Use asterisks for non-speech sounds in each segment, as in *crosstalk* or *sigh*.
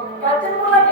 Jadi, mulai.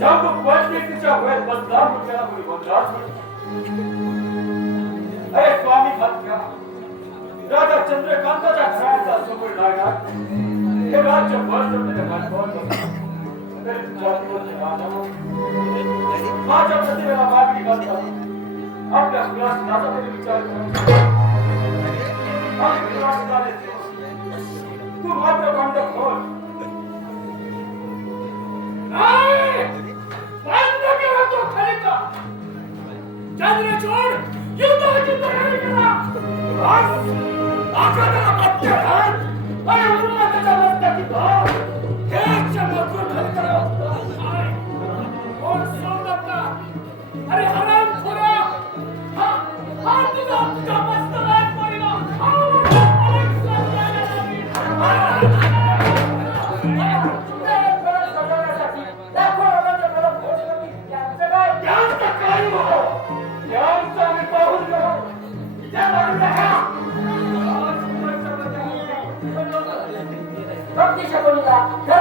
जब वैश्विकच्या वेळ बदला मुख्याला मुली बदला अरे स्वामी भटक्या राजा चंद्रकांताच्या घराण्याचा सोबत लागला हे राज्य वर्षाच्या घाटवर माझ्या प्रतिमेला मागणी करतात आपल्या कुलासनाचा तरी विचार तू मात्र बंड खोल बंद केला तो खरेचा चंद्रचूड युद्धाची तयारी करा आज आकाशाला पत्ते घाल आणि उन्मादाच्या मस्तकी धर हे चमकून खरे करा कोण सोडत अरे हर toda.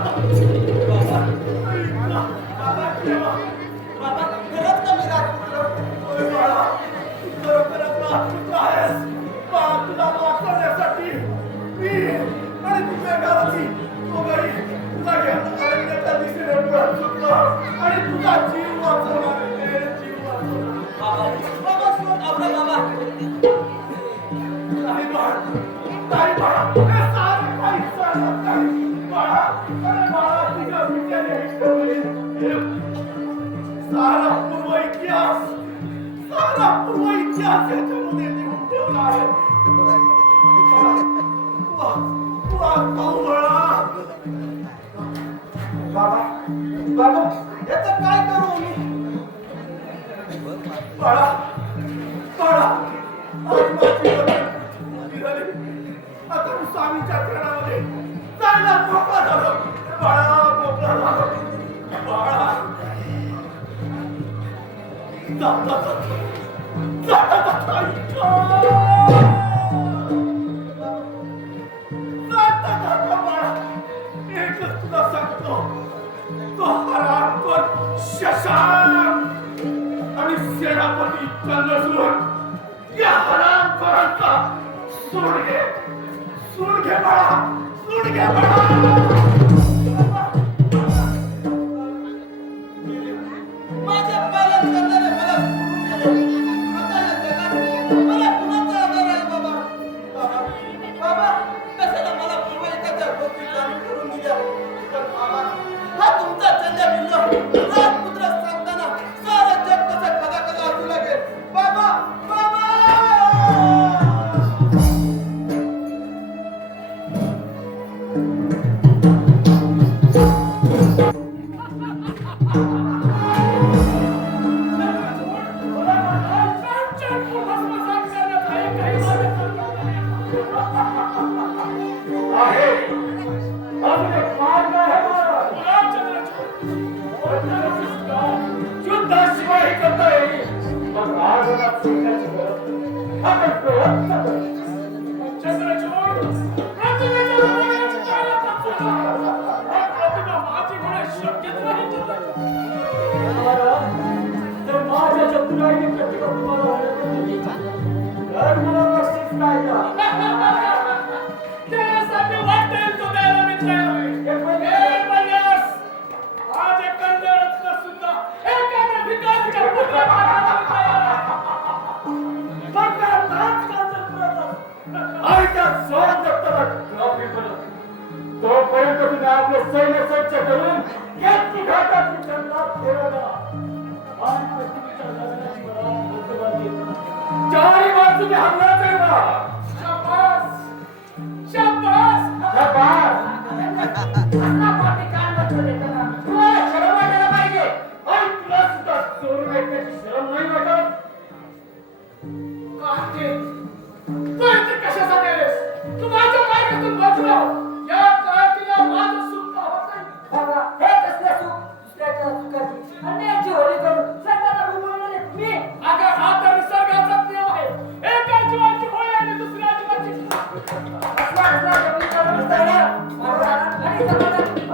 ったんです。आता मी स्वामीच्या चरणामध्ये जायला मोकळा झालो. बाळा मोकळा झालो. बाळा. आणि सेनापती चंद्रसूर या हराम करता 所有人开炮了所有人开炮了 Thank you.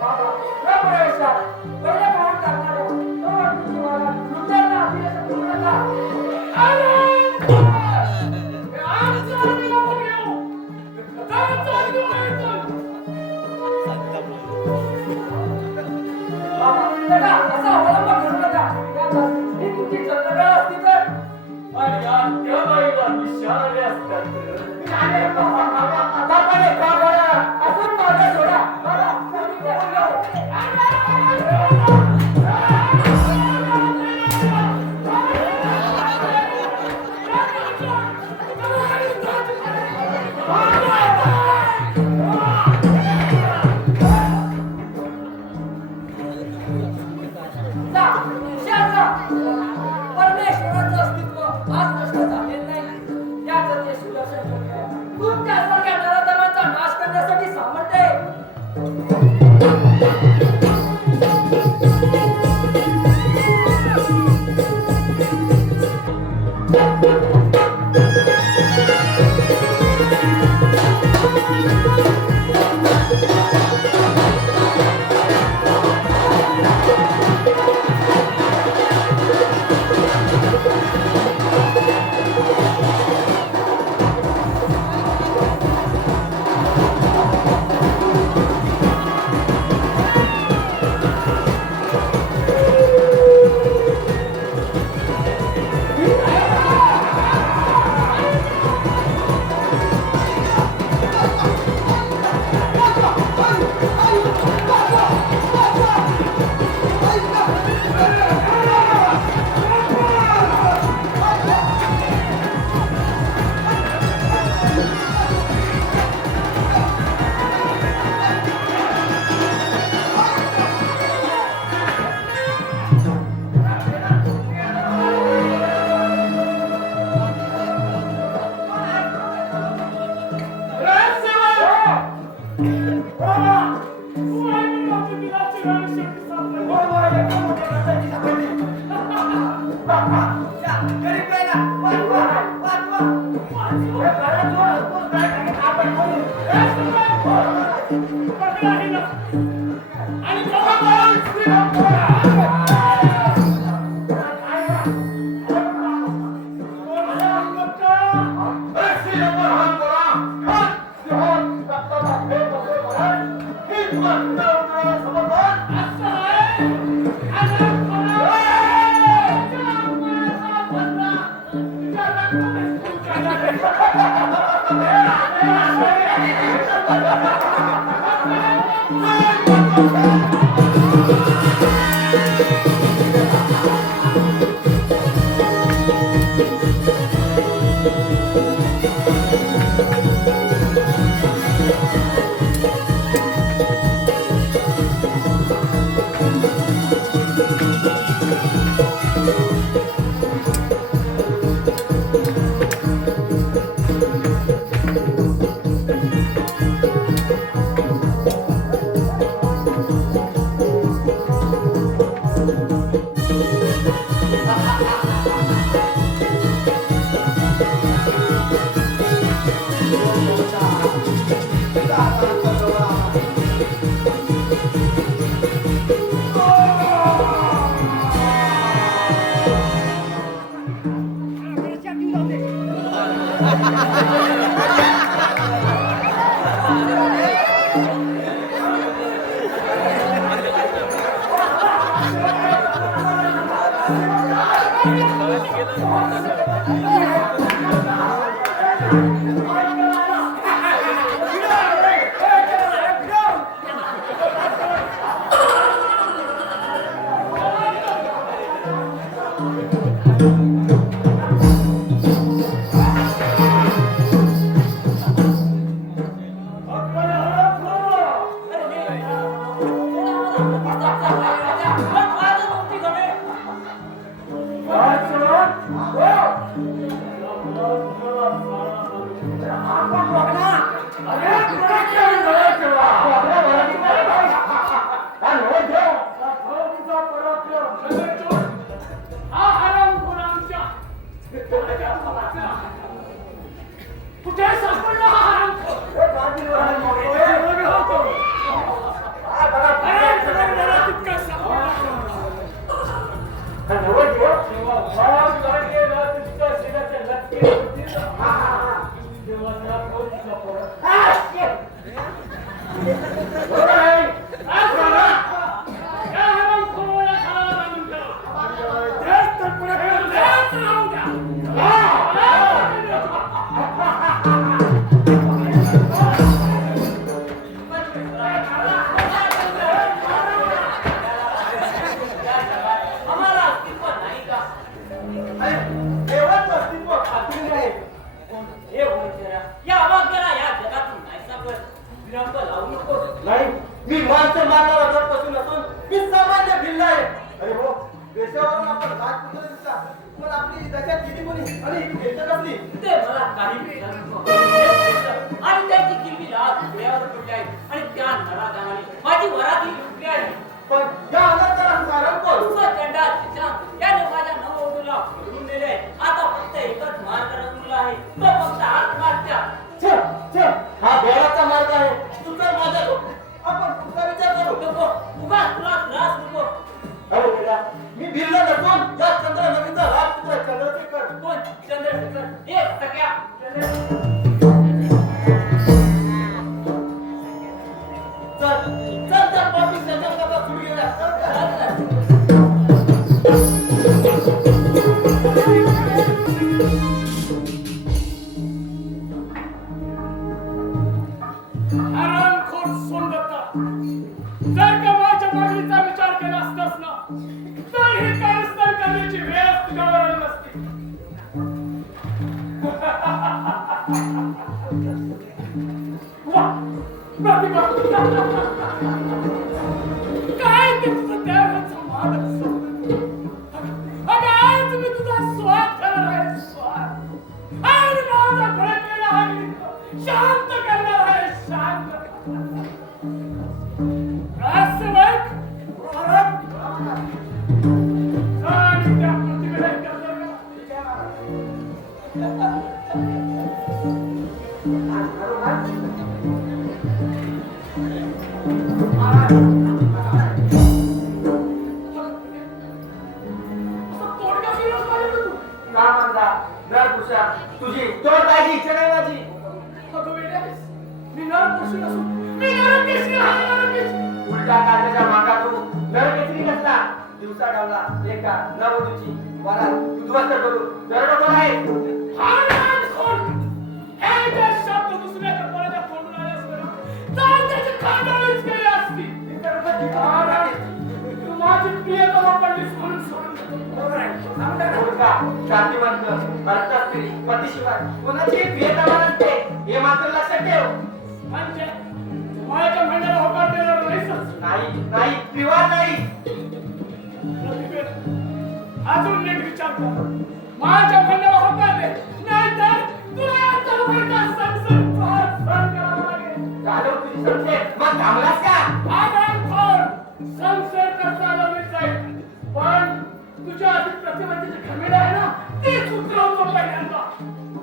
Baba, Baba, Baba, तुमच्यासारख्या नराधमांचा नाश करण्यासाठी सामर्थ्य चल चल चल पॉपिंग चल चल चल सुरू घेऊया चल चल Bye. अजून नीट विचार कर. माझ्या म्हणण्यावर होकार दे नाहीतर तुला आता उलटा संसार फार फार करावा लागेल जाधव मग थांबलास का? आगाम खोर संशय करताना पण तुझ्या आधी प्रतिबंधाची ना ती उतरवतो पहिल्यांदा.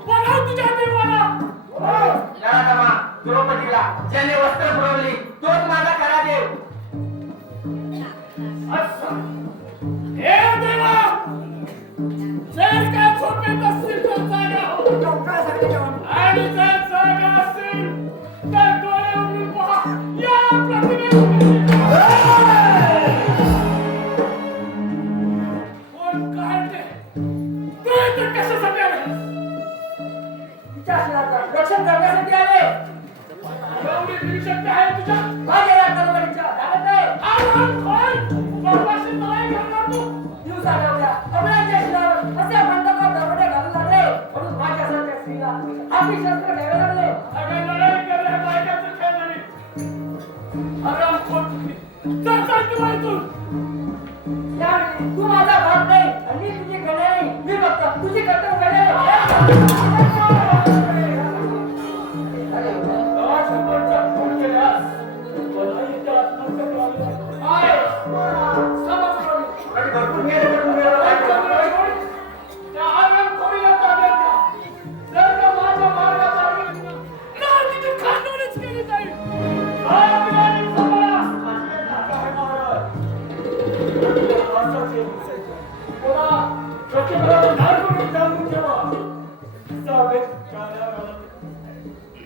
बनव तुझ्या देवाला लढा हो, वस्त्र पुरवली तोच माझा खरा देव हे वाटत असतील तर जागा. हो डोक्यासारखे जेवण. आणि जर जागा असेल तर डोळे उघडून पहा. या प्रतिमेत लक्षात करण्यासाठी आले. एवढी दीक्षक आहे तुझ्या? मागे लागणार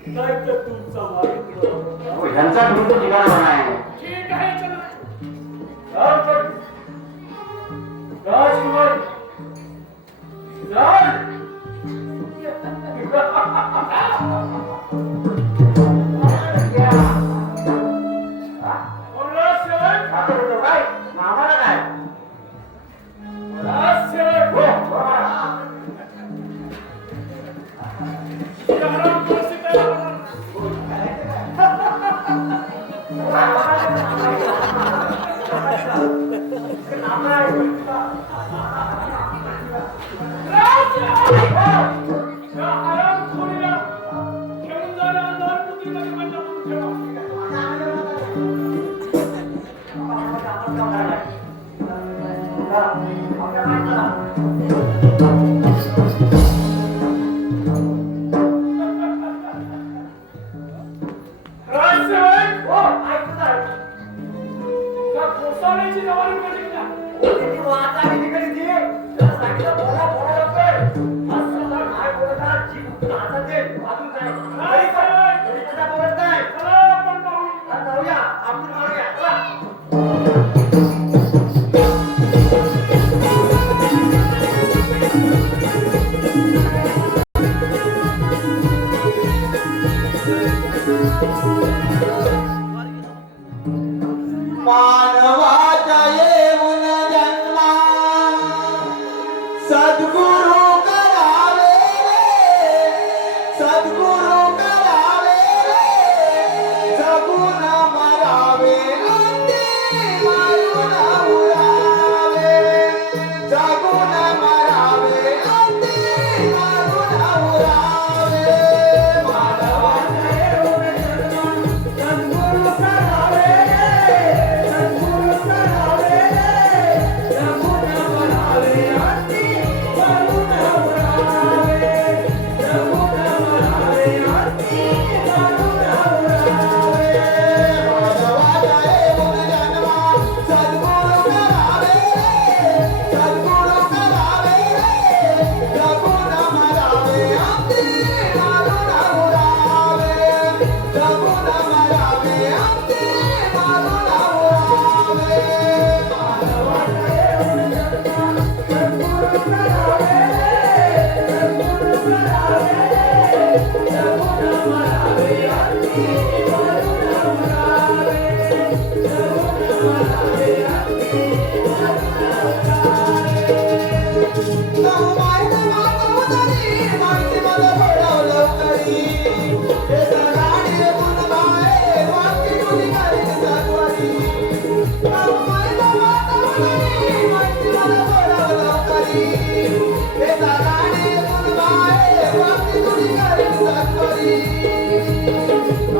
नाहीतर तुमचा वाईट ग्रुप ठिकाणा म्हणाय आहे राजकुमार. राज. *laughs*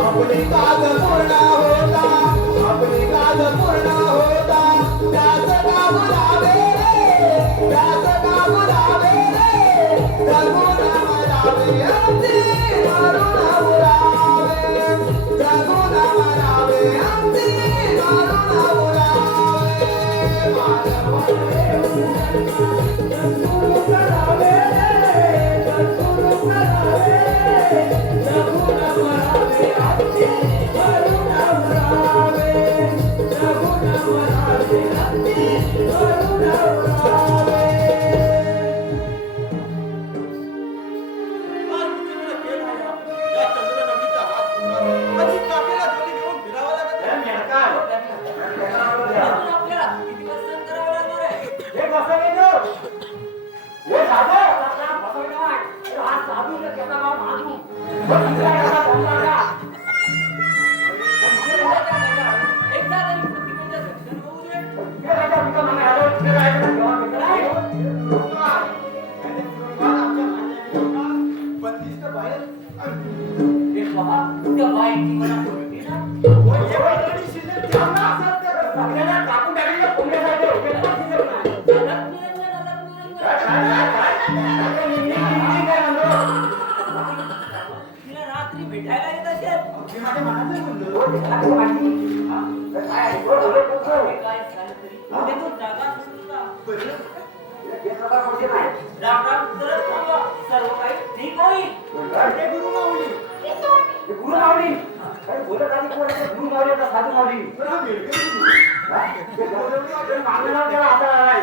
आपली काज पूर्ण होता. आपली काज पूर्ण होता. त्याच काम लावे त्याच काम लावे जगू नाम लावे आमचे. मारू नाम लावे जगू नाम लावे आमचे. मारू नाम लावे माझ्या राम राम करत थांबा सर्व काही ठीक होईल गुरु माऊली गुरु माऊली बोलत आहे? गुरु माऊली आता साधू माऊली गुरु. मागणार त्याला आलाय.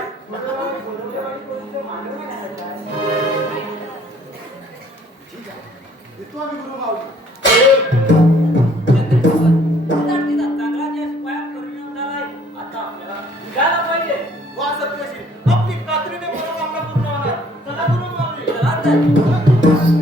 ठीक आहे येतो आम्ही गुरु माऊली सत्यशील आपली